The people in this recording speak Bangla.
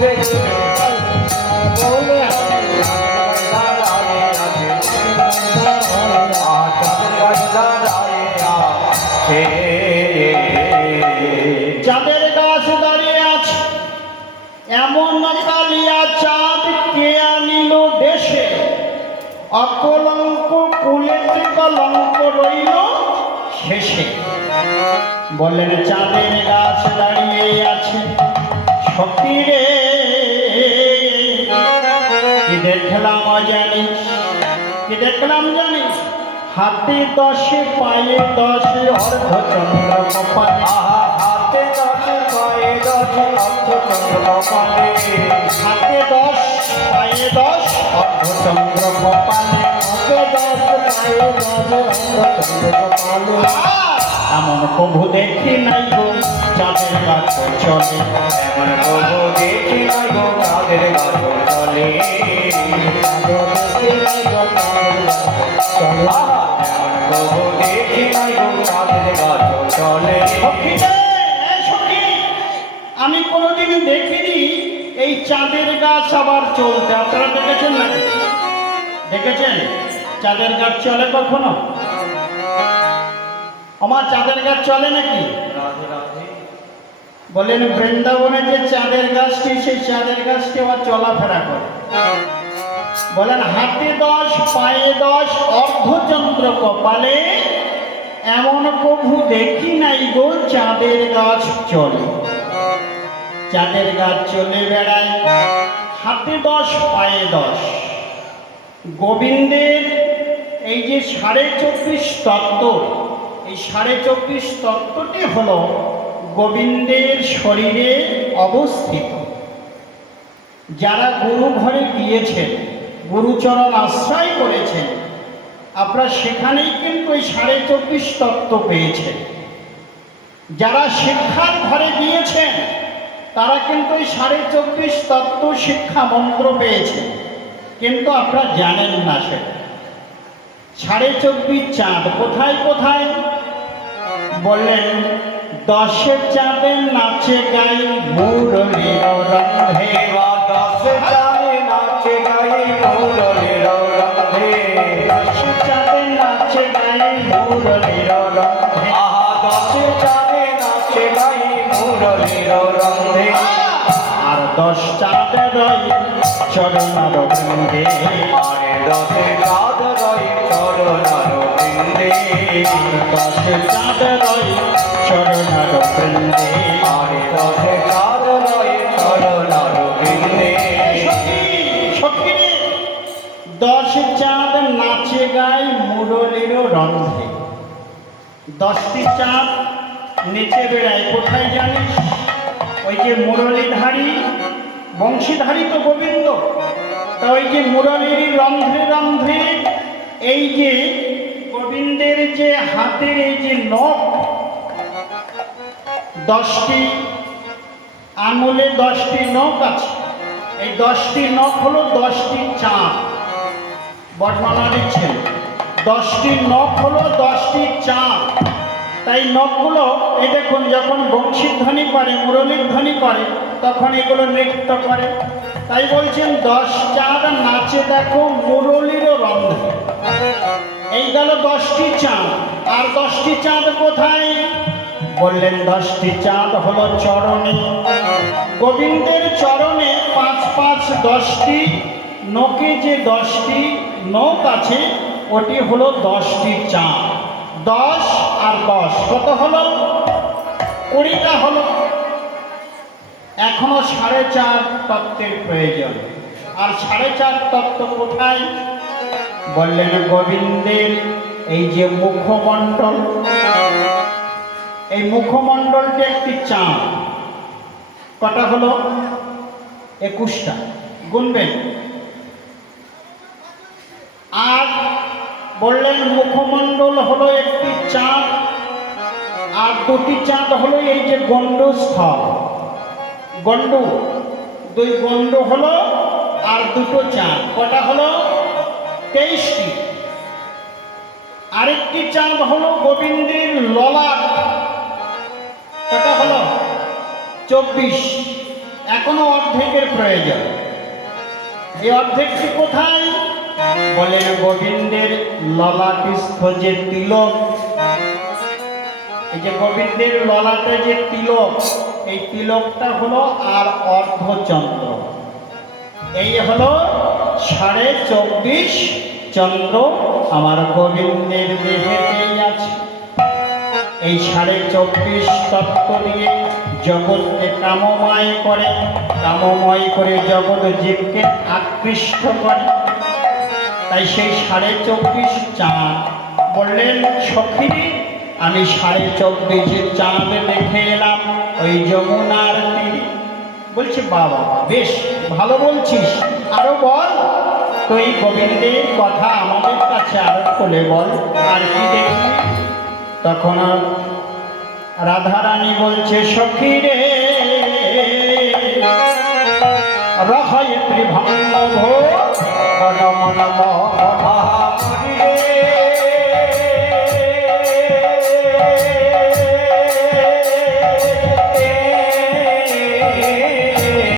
বলে বলে চাঁদের গাছ দাঁড়িয়ে আছে, এমন কালিয়া চাঁদ কে আনিল দেশে, অকলঙ্ক কুলেতে কলঙ্ক রইল শেষে। বললেন চাঁদের গাছ দাঁড়িয়ে আছে, সখী রে কি দেখলাম জানিস, কি দেখলাম জানিস, হাতে 10 পায়ে 10 অর্ধচন্দ্র কপালে। হাতে 10 পায়ে 10 অর্ধচন্দ্র কপালে, হাতে 10 পায়ে 10 অর্ধচন্দ্র কপালে, হাতে 10 পায়ে 10 অর্ধচন্দ্র কপালে। এমন প্রভু দেখি নাই গো চাঁদের গাছ চলে, এমন প্রভু দেখি নাই গো চাঁদের গাছ চলে, এমন প্রভু দেখি নাই গো চাঁদের গাছ চলে। আমি কোনোদিন দেখিনি এই চাঁদের গাছ আবার চলতে। আপনারা দেখেছেন নাকি? দেখেছেন চাঁদের গাছ চলে কখনো? আমার চাঁদের গাছ চলে নাকি? বলেন বৃন্দাবনে যে চাঁদের গাছটি, সেই চাঁদের গাছটি আবার চলাফেরা করে। বলেন হাতে 10 পায়ে 10 অর্ধচন্দ্র কপালে, এমন প্রভু দেখি নাই গো চাঁদের গাছ চলে। চাঁদের গাছ চলে বেড়ায়, হাতে 10 পায়ে 10। গোবিন্দের এই যে 24.5 তত্ত্ব, এই 24.5 তত্ত্বটি হলো গোবিন্দের শরীরে অবস্থিত। যারা গুরু ঘরে গিয়েছেন, গুরুচরণ আশ্রয় করেছেন, আপনারা সেখানেই কিন্তু এই 24.5 তত্ত্ব পেয়েছেন। যারা শিক্ষার ঘরে গিয়েছেন তারা কিন্তু এই 24.5 তত্ত্ব শিক্ষা মন্ত্র পেয়েছে, কিন্তু আপনারা জানেন না সেটা। 24.5 চাঁদ কোথায় কোথায়? বললেন 10 চাঁদে নাচে গাই মুরলীর রন্ধে, 10 চাঁদে নাচে গাই মুরলীর রন্ধে, 10 চাঁদে নাচে গাই মুরলীর রন্ধে, 10 চাঁদে নাচে গাই মুরলীর রন্ধে। আর 10 চাঁদ রই চরণার বৃন্দে, আর 10 চাঁদ রই চরণার বৃন্দে, 10 চাঁদ রই চরণার বৃন্দে, আর 10 চাঁদ রই চরণার বৃন্দে। 10 চাঁদ নাচে গায় মুরলীর রন্ধে। 10টি চাঁদ নেচে বেড়ায় কোথায় জানিস? ওই যে মুরলীধারী বংশীধারী তো গোবিন্দ, তা ওই যে মুরলীর রন্ধ্রে রন্ধ্রে এই যে গোবিন্দের যে হাতের এই যে নখ, 10টি আঙুলে 10টি নখ আছে। এই 10টি নখ হলো 10টি চাঁদ। বর্ণনা দিচ্ছেন 10টি নখ হলো 10টি চাঁদ। তাই নখগুলো এই দেখুন যখন বংশীর ধ্বনি করে, মুরলীর ধ্বনি করে, তখন এগুলো নৃত্য করে। তাই বলছেন 10 চাঁদ নাচে দেখো মুরলীর রন্ধে। এই গেল 10টি চাঁদ। আর 10টি চাঁদ কোথায়? বললেন 10টি চাঁদ হলো চরণে। গোবিন্দের চরণে 5 5 10টি নখে যে 10টি নখ আছে, ওটি হলো 10টি চাঁদ। 10 আর 10 কত হলো? 20টা হলো। এখনো 4.5 তত্ত্বের প্রয়োজন। আর 4.5 তত্ত্ব কোথায়? বললেন গোবিন্দের এই যে মুখমণ্ডল, এই মুখমণ্ডলটি একটি চাঁদ। কটা হলো? 21টা। গুনবেন। আর বললেন মুখমণ্ডল হলো একটি চাঁদ, আর 2টি চাঁদ হলো এই যে গণ্ডস্থল, গণ্ডু, 2 গণ্ডু হলো, আর 2টো চাঁদ। কটা হলো? 23টি। আরেকটি চাঁদ হলো গোবিন্দের ললাট। কটা হলো? 24। এখনো অর্ধেকের প্রয়োজন। এই অর্ধেকটি কোথায়? বলেন গোবিন্দের ললাটস্থ যে তিলক, এই যে গোবিন্দের ললাটে যে তিলক, এই তিলকটা হলো আর অর্ধচন্দ্র। এই হলো 24.5 চন্দ্র আমার গোবিন্দের দেহেতেই আছে। এই 24.5 তত্ত্ব দিয়ে জগৎকে কামময় করে, কামময় করে জগৎ জীবকে আকৃষ্ট করে। তাই সেই 24.5 চাঁদ বললেন সখী, আমি 24.5 চাঁদ দেখে এলাম ওই যমুনার তীরে। বলছে বাবা বেশ ভালো বলছিস, আরো বল, তুই গোবিন্দের কথা আমাদের কাছে আরো খুলে বল, আর কি দেখলি? তখন রাধারানী বলছে সখী রে, রহয় ত্রিভঙ্গ ভো মন